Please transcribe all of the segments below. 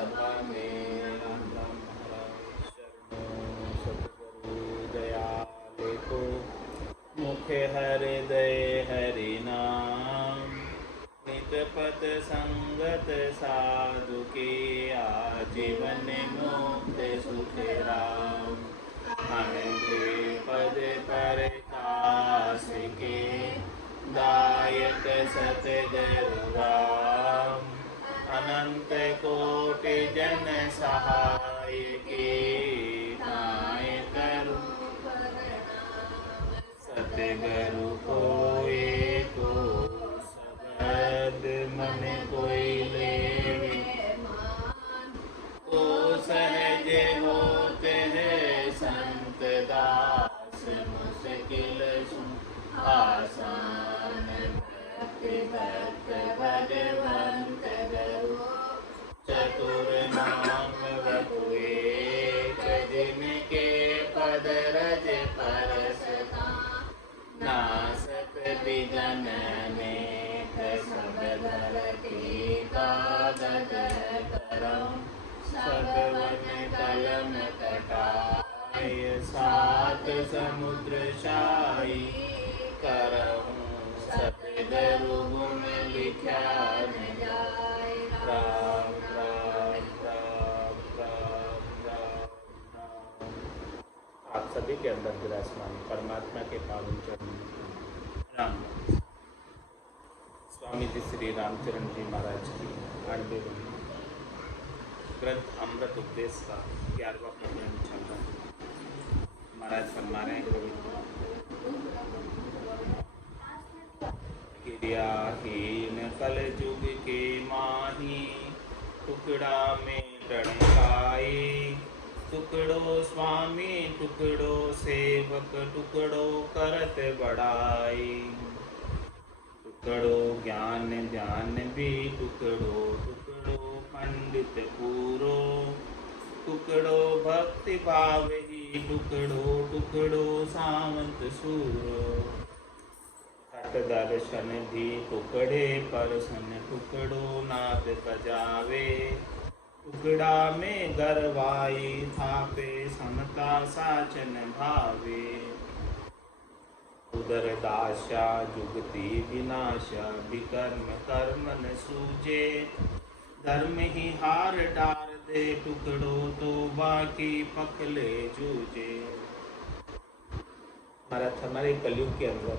सभा में राम राम महाराज शरणों सतगुरु दयाले को मुखे हृदय हरि नाम नित पथ संगत साधु के आजीवन मुक्त सुख राम अनंत पद पर कास के दायक सतगुरु राम अनंत कोटि जन सहाय के नायक सतगुरु को एको शब्द मन कोई लेवे को सहज होते हैं संत दास मुश्किल आसान भक्त भगवंत गुरु चतुर नाम वधु एक जिनके पद रज परसता नासत बिजन अनेक सब धरती कागज करम सगवन कलम कटाय सात समुद्र शाही करहूँ सतगुरु गुण लिखा न जाय राम राम राम राम राम राम। आप सभी के अंदर विराजमान परमात्मा के पावन चरण राम स्वामी जी श्री रामचरण जी महाराज की 98 ग्रंथ अमृत उपदेश का 11वां प्रकरण चल रहा है। महाराज फरमा रहे हैं क्रियाहीन कल युग के माही टुकड़ा में टणकाई टुकड़ो स्वामी टुकड़ो सेवक टुकड़ो करत बढ़ाई टुकड़ो ज्ञान ध्यान भी टुकड़ो टुकड़ो पंडित पूरो टुकड़ो भक्ति भाव ही टुकड़ो टुकड़ो सावंत सूरो दर्शन भी टुकड़े परसन टुकड़ो नाद बजावे टुकड़ा में गरवाई थापे समता साचन भावे उदर दाशा जुगति विनाशा विकर्म कर्म न सूझे धर्म ही हार डार दे टुकड़ो तो बाकी पखले जूझे। हमारे कलयुग के अंदर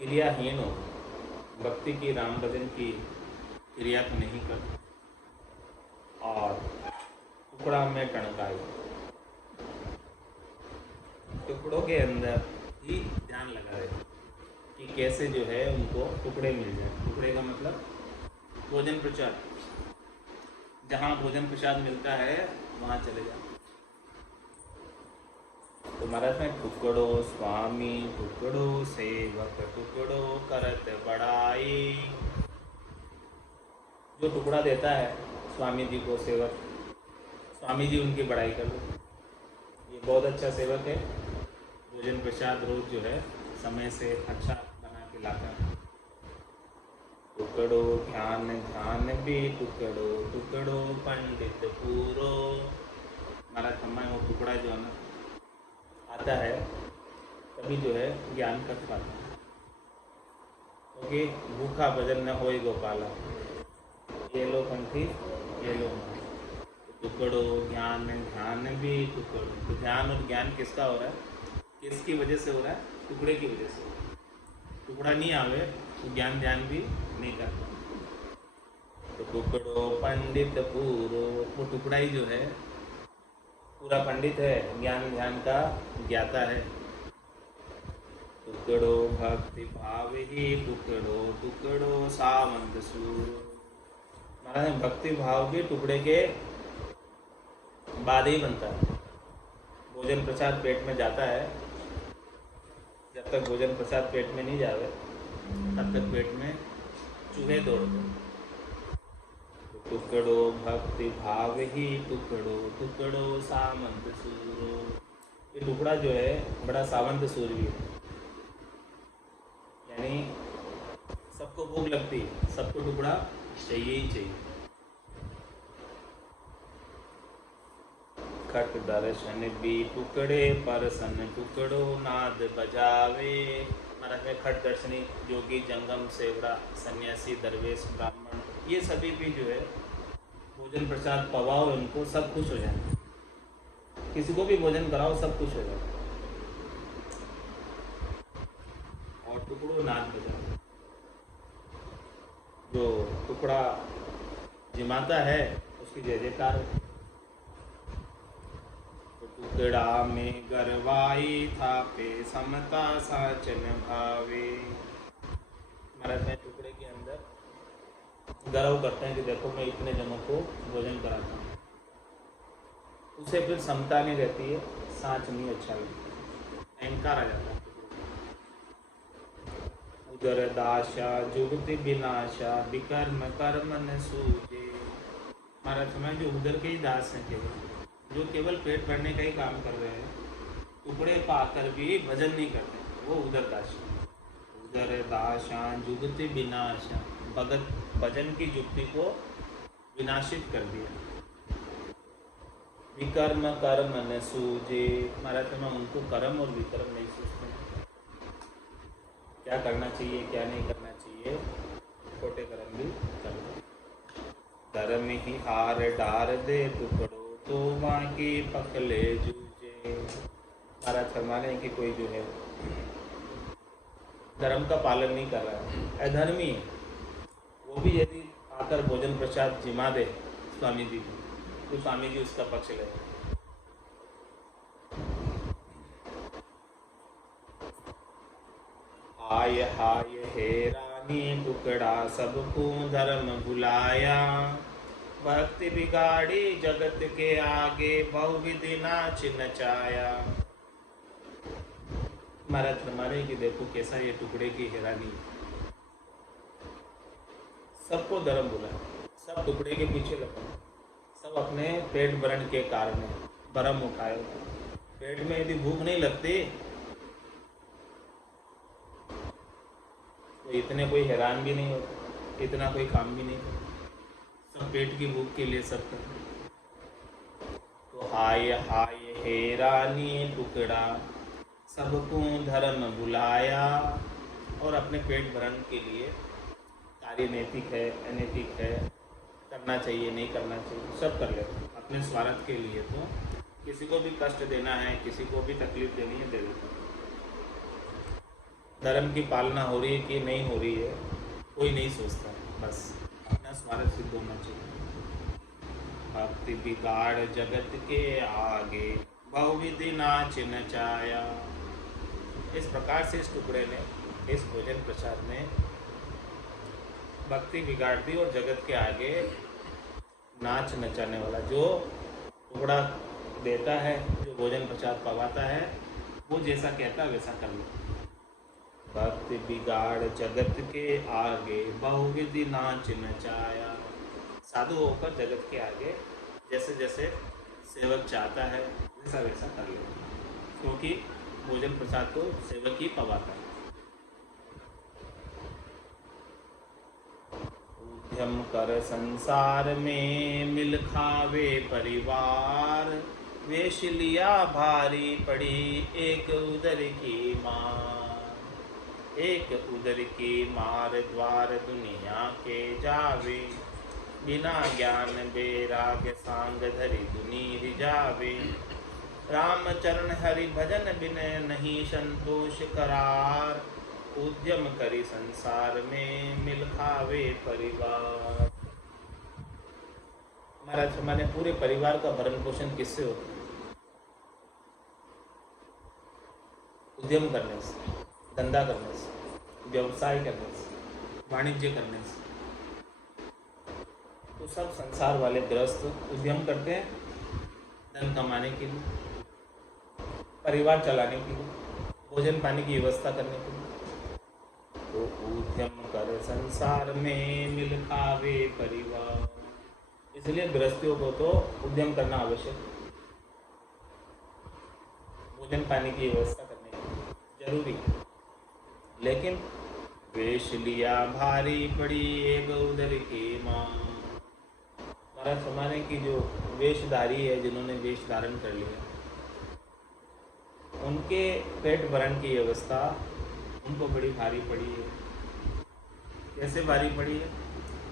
क्रियाहीन हो भक्ति की राम भजन की क्रिया तो नहीं करते और टुकड़ा में टणकाई टुकड़ों के अंदर ही ध्यान लगा रहे कि कैसे जो है उनको टुकड़े मिल जाए। टुकड़े का मतलब भोजन प्रसाद, जहाँ भोजन प्रसाद मिलता है वहाँ चले जाओ। तो महाराज में टुकड़ो स्वामी टुकड़ो सेवक टुकड़ो करत बढ़ाई। जो टुकड़ा देता है स्वामी जी को सेवक, स्वामी जी उनकी बढ़ाई कर लो। ये बहुत अच्छा सेवक है, भोजन प्रसाद रोज जो है समय से अच्छा बना के लाता है। टुकड़ो ध्यान ध्यान भी टुकड़ो टुकड़ो पंडित पूरो। महाराज हमारे वो टुकड़ा जो है ना आता है तभी जो है ज्ञान कर पाता है, क्योंकि भूखा भजन न होए गोपाला ये लो पंथी ये लो टुकड़ो ज्ञान ध्यान भी टुकड़ो। तो ध्यान और ज्ञान किसका हो रहा है, किसकी वजह से हो रहा है, टुकड़े की वजह से। टुकड़ा नहीं आवे तो ज्ञान ध्यान भी नहीं करता। तो टुकड़ो पंडित पूरो, वो टुकड़ा ही जो है पूरा पंडित है, ज्ञान ध्यान का ज्ञाता है। टुकड़ो भक्ति भाव ही टुकड़ो टुकड़ो सावंत सूर। महाराज भक्ति भाव भी टुकड़े के बाद ही बनता है। भोजन प्रसाद पेट में जाता है, जब तक भोजन प्रसाद पेट में नहीं जावे तब तक पेट में चूहे दौड़ते। टुकड़ो भक्ति भाव ही टुकड़ो टुकड़ो सामंत सूरो। ये टुकड़ा जो है बड़ा सावंत सूर्य है, यानी सबको भूख लगती है, सबको टुकड़ा चाहिए ही चाहिए। खट दर्शन भी टुकड़े परसन टुकड़ो नाद बजावे। महाराज में खट दर्शनी योगी जंगम सेवड़ा सन्यासी दरवेश ब्राह्मण ये सभी भी जो है भोजन प्रसाद पवाओ इनको सब खुश हो जाए। किसी को भी भोजन कराओ सब खुश हो जाए और टुकड़ो नाद बजावे। जो टुकड़ा जिमाता है उसकी जय जयकार होती। टुकड़ा में गरवाई था पे समता साचन भावे। महाराज में टुकड़े के अंदर गर्व करते हैं कि देखो मैं इतने जनों को भोजन कराता हूँ। उसे फिर समता नहीं रहती है, साच नहीं अच्छा लगता, अहंकार आ जाता है। उदर दाशा जुगति विनाशा विकर्म कर्म न सूझे। महाराज समय जो उदर के ही दास हैं केवल, जो केवल पेट भरने का ही काम कर रहे हैं, टुकड़े पाकर भी भजन नहीं करते, वो उदर दाशा। उदर दाशा जुगति विनाशा, भगत भजन की जुक्ति को विनाशित कर दिया। विकर्म कर्म न सूझे। महाराज समय उनको कर्म और विकर्म नहीं सूझते हैं, क्या करना चाहिए क्या नहीं करना चाहिए, छोटे कर्म भी करते। धर्म ही हार डार दे टुकड़ो तो बाकी पकले जूझे। महाराज फरमा रहे हैं कि कोई जो है धर्म का पालन नहीं कर रहा है, अधर्मी है, वो भी यदि आकर भोजन प्रसाद जिमा दे स्वामी जी को तो स्वामी जी उसका पक्ष ले। हाय हाय हे रानी टुकड़ा सबको धर्म बुलाया। भक्ति बिगाड़ी जगत के आगे बहुविधि नाच नचाया। महाराज फरमाने कि देखो कैसा ये टुकड़े की हैरानी, सबको धर्म बुलाया, सब टुकड़े के पीछे लगे, सब अपने पेट भरण के कारण भरम उठाए। पेट में यदि भूख नहीं लगती तो इतने कोई हैरान भी नहीं होते, इतना कोई काम भी नहीं करते, सब पेट की भूख के लिए सब करते। तो हाय हाय हे रानी टुकड़ा सबको धर्म बुलाया। और अपने पेट भरण के लिए कार्य नैतिक है अनैतिक है, करना चाहिए नहीं करना चाहिए, सब कर लेते हैं अपने स्वार्थ के लिए। तो किसी को भी कष्ट देना है, किसी को भी तकलीफ देनी है, दे देते हैं। धर्म की पालना हो रही है कि नहीं हो रही है कोई नहीं सोचता, बस अपना स्वार्थ सिद्ध होना चाहिए। भक्ति बिगाड़ जगत के आगे बहुविधि नाच नचाया। इस प्रकार से इस टुकड़े ने, इस भोजन प्रसाद ने भक्ति बिगाड़ दी और जगत के आगे नाच नचाने वाला जो टुकड़ा देता है, जो भोजन प्रसाद पवाता है, वो जैसा कहता है वैसा कर लो। भक्ति बिगाड़ जगत के आगे बहुविधि नाच नचाया। साधु होकर जगत के आगे जैसे जैसे सेवक चाहता है वैसा वैसा कर लो, क्योंकि भोजन प्रसाद तो सेवक ही पवाता है। उद्यम कर संसार में मिल खावे परिवार। वेश लिया भारी पड़ी एक उदर की मार। एक उदर की मार द्वार दुनिया के जावे। बिना ज्ञान बेराग सांग धरी दुनी रिजावे। राम चरण हरि भजन बिनय नहीं संतोष करार। उद्यम करी संसार में मिल खावे परिवार। महाराज हमारे पूरे परिवार का भरण पोषण किससे होता है? उद्यम करने से, धंधा करने से, व्यवसाय करने से, वाणिज्य करने से। तो सब संसार वाले गृहस्थ उद्यम करते हैं धन कमाने के लिए, परिवार चलाने के लिए, भोजन पानी की व्यवस्था करने के लिए। तो उद्यम कर संसार में मिल खावे परिवार। इसलिए गृहस्थियों को तो उद्यम करना आवश्यक है, भोजन पानी की व्यवस्था करने के लिए जरूरी है। लेकिन वेश लिया भारी पड़ी एक उदर की मां। महाराज समाने की जो वेशधारी है, जिन्होंने वेश धारण कर लिया, उनके पेट भरण की अवस्था उनको बड़ी भारी पड़ी है। कैसे भारी पड़ी है?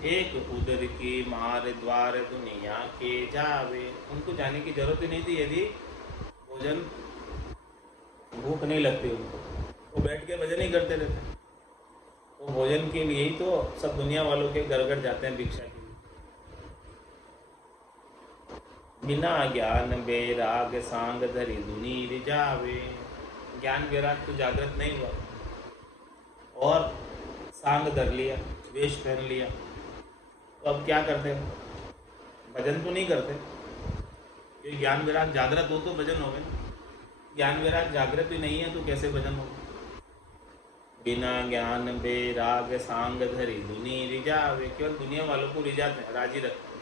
एक उदर की मार द्वार दुनिया के जावे। उनको जाने की जरूरत ही नहीं थी यदि भोजन, भूख नहीं लगती उनको, वो बैठ के भजन ही करते रहते। वो भोजन के लिए ही तो सब दुनिया वालों के घर घर जाते हैं भिक्षा के लिए। बिना ज्ञान वैराग सांग धरी दुनी रिजावे। ज्ञान वैराग तो जागृत नहीं हुआ और सांग धर लिया, वेश पहन लिया, तो अब क्या करते हैं? भजन तो नहीं करते। ये ज्ञान वैराग जागृत हो तो भजन होवे। ज्ञान वैराग जागृत ही नहीं है तो कैसे भजन हो? बिना ज्ञान वैराग सांग धरी दुनी रिजावे। केवल दुनिया वालों को रिजाते हैं, राजी रखते हैं,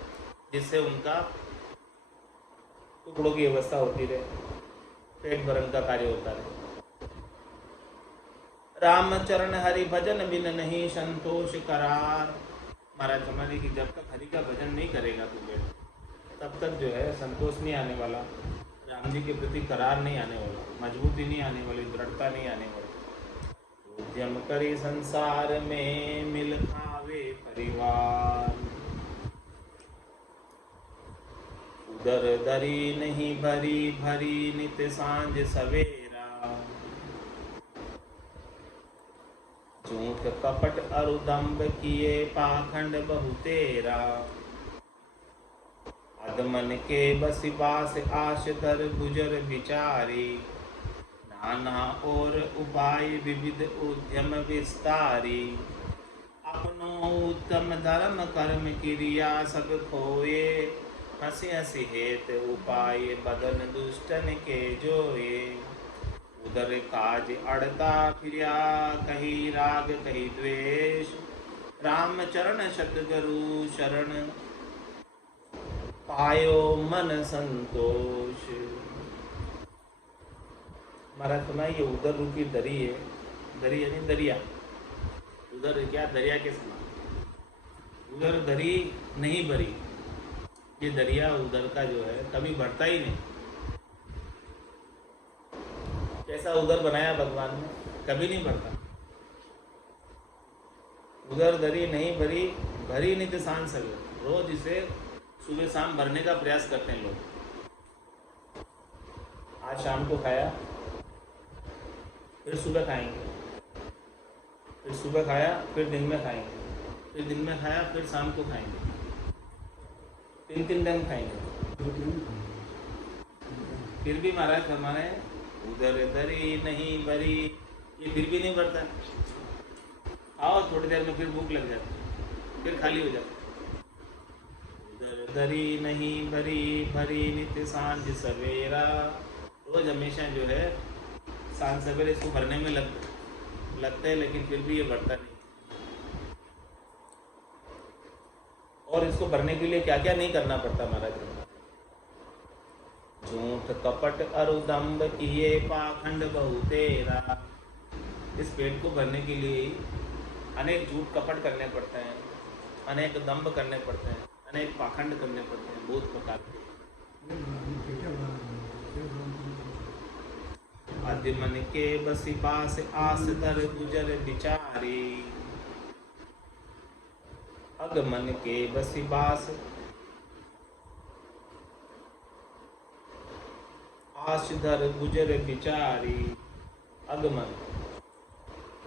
जिससे उनका टुकड़ों की अवस्था होती रहे, पेट भरण का कार्य होता रहे। रामचरण हरि भजन बिन नहीं संतोष करार। महाराज समाने की जब तक हरि का भजन नहीं करेगा तू बेटा, तब तक जो है संतोष नहीं आने वाला, राम जी के प्रति करार नहीं आने वाला, मजबूती नहीं आने वाली, दृढ़ता नहीं आने वाली। उद्यम करी संसार में मिल खावे परिवार। उदर दरी नहीं भरी भरी नित सांझ सवेरा। झूठ कपट अरुदम्ब किए पाखंड बहुतेरा। अदमन के बसी बास आश धर गुजर विचारी। नाना और उपाय विविध उद्यम विस्तारी। अपनो उत्तम धर्म कर्म क्रिया सब खोए। हंसी हंसी हेत उपाय बदन दुष्टन के जोए। उदर काज अड़ता फिरिया कही राग कही द्वेष। रामचरण सतगुरु शरण पायो मन संतोष। महाराज सुना, ये उदर रूपी दरी है, दरी यानी दरिया। उदर क्या? दरिया के समान। उदर दरी नहीं भरी, ये दरिया उदर का जो है कभी भरता ही नहीं। कैसा उदर बनाया भगवान ने? कभी नहीं भरता। उदर दरी नहीं भरी, भरी नित सांझ सवेरा। रोज इसे सुबह शाम भरने का प्रयास करते हैं लोग। आज शाम को खाया, फिर सुबह खाएंगे, फिर सुबह खाया, फिर दिन में खाएंगे, फिर दिन में खाया, फिर शाम को खाएंगे। 3 टाइम खाएंगे। फिर भी महाराज हमारे उदर दरी नहीं भरी, ये फिर भी नहीं भरता। आओ थोड़ी देर में फिर भूख लग जाती, फिर खाली हो जाती। उदर दरी नहीं भरी भरी नित्य सांझ सवेरा। रोज हमेशा जो है सांझ सवेरे इसको भरने में लगता है, लेकिन फिर भी ये भरता नहीं। और इसको भरने के लिए क्या क्या नहीं करना पड़ता महाराज। झूठ कपट अरुदम्ब किए पाखंड बहुतेरा। इस पेट को भरने के लिए अनेक झूठ कपट करने पड़ते हैं, अनेक दम्भ करने पड़ते हैं, अनेक पाखंड करने पड़ते हैं, बहुत प्रकार के। आदिमन के बसी बास आस दर गुजर विचारी। अगमन के बसी बास आशधर गुजर विचारी। अगमन,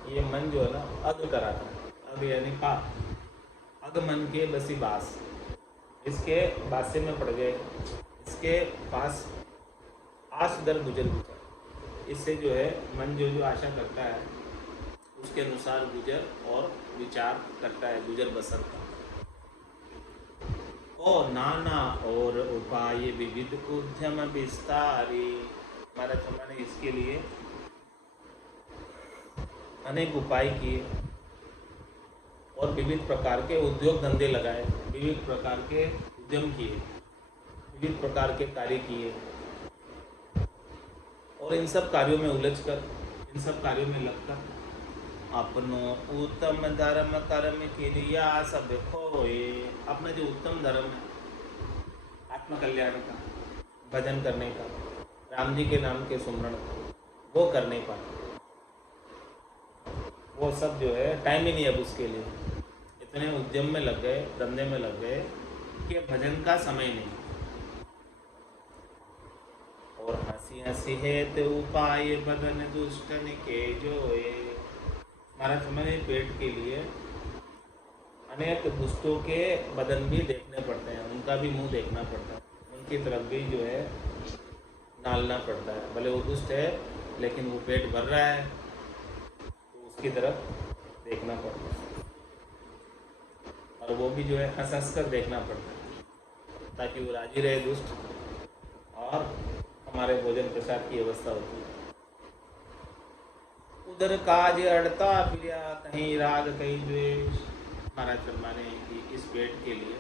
ये मन जो है ना अग कराता है, अग यानी पाप। अगमन के बसी बास, इसके बासे में पड़ गए, इसके पास आशधर गुजर विचार। इससे जो है मन जो आशा करता है उसके अनुसार गुजर और विचार करता है, गुजर बसर का। और नाना और उपाय विविध उद्यम विस्तारी। महाराज हमने इसके लिए अनेक उपाय किए और विविध प्रकार के उद्योग धंधे लगाए, विविध प्रकार के उद्यम किए, विविध प्रकार के कार्य किए। और इन सब कार्यों में उलझकर, इन सब कार्यों में लगकर अपनो उत्तम धर्म कर्म क्रिया सब खोए। अपना जो उत्तम धर्म है, आत्मकल्याण का, भजन करने का, राम जी के नाम के सुमरण का, वो कर नहीं पाते। वो सब जो है टाइम ही नहीं अब उसके लिए, इतने उद्यम में लग गए, धंधे में लग गए कि भजन का समय नहीं। और हंसी हंसी है तो उपाय बदन दुष्टन के जोए। महाराज हमारे पेट के लिए अनेक दुष्टों के बदन भी देखने पड़ते हैं, उनका भी मुंह देखना पड़ता है, उनकी तरफ भी जो है नालना पड़ता है। भले वो दुष्ट है लेकिन वो पेट भर रहा है तो उसकी तरफ देखना पड़ता है, और वो भी जो है हंस हंस कर देखना पड़ता है ताकि वो राजी रहे दुष्ट, और हमारे भोजन प्रसाद की व्यवस्था होती है। उधर काज अड़ता फिरा, कहीं राग कहीं द्वेष। महाराज फरमाने कि इस पेट के लिए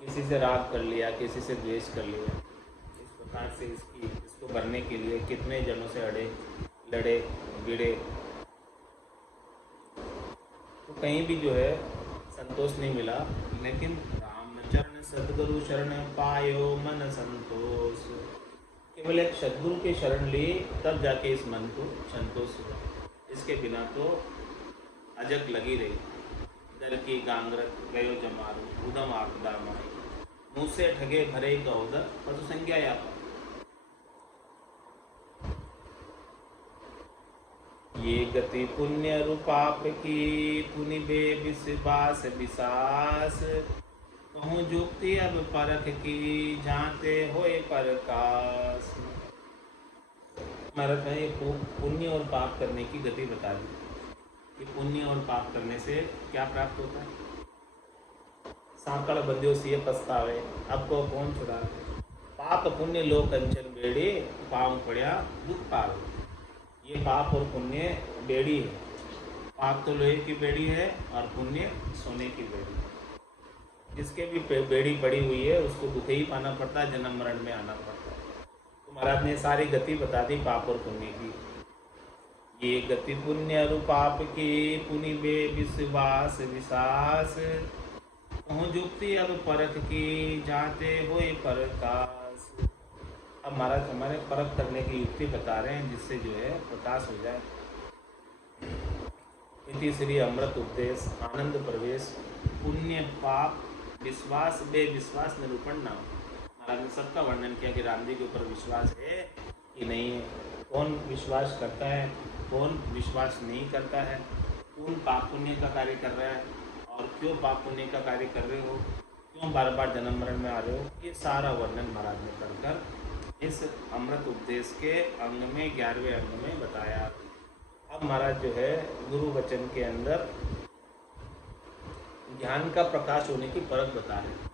किसी से राग कर लिया, किसी से द्वेष कर लिया, इस प्रकार से इसको भरने के लिए कितने जनों से लड़े भिड़े, तो कहीं भी जो है संतोष नहीं मिला। लेकिन राम चरण सद्गुरु शरण पायो मन संतोष। केवल एक सद्गुरु के शरण ली तब जाके इस मन को संतोष हुआ, इसके बिना तो अजग लगी रही। दर की गांगरत गयो जमारू, उदम आपदा माई, मुँह से ठगे भरे गौदर पशु संज्ञा या। ये गति पुण्य रूपाप की, पुनि बे विश्वास विशास, कहूँ जुक्ति अब परख की, जाते होए परकाश। महाराज ने पुण्य और पाप करने की गति बता दी कि पुण्य और पाप करने से क्या प्राप्त होता है। सांकड़ बंध्यो सिए पछतावे, अब को कौन छुड़ावे, पाप पुण्य लो कंचन बेड़ी, पाँव पड़िया दुख पावे। ये पाप और पुण्य बेड़ी है, पाप तो लोहे की बेड़ी है और पुण्य सोने की बेड़ी है। जिसके भी बेड़ी पड़ी हुई है उसको दुख ही पाना पड़ता है, जन्म मरण में आना पड़ता है। तो महाराज ने सारी गति बता दी पाप और पुण्य की। ये गति पुण्य रूपाप की, पुनि बे विश्वास विशास, कहूँ जुक्ति अब परख की, जाते होए परकाश। अब महाराज हमारे परख करने की युक्ति बता रहे हैं जिससे जो है प्रकाश हो जाए। इति श्री अमृत उपदेश आनंद प्रवेश पुण्य पाप विश्वास बे विश्वास निरूपण नाम। महाराज ने सबका वर्णन किया कि राम जी के ऊपर विश्वास है कि नहीं है, कौन विश्वास करता है, कौन विश्वास नहीं करता है, कौन पाप पुण्य का कार्य कर रहा है और क्यों पाप पुण्य का कार्य कर रहे हो, क्यों बार बार जन्म मरण में आ रहे हो। ये सारा वर्णन महाराज ने कर इस अमृत उपदेश के अंग में 11वें अंग में बताया। अब महाराज जो है गुरु वचन के अंदर ज्ञान का प्रकाश होने की परख बता रहे हैं।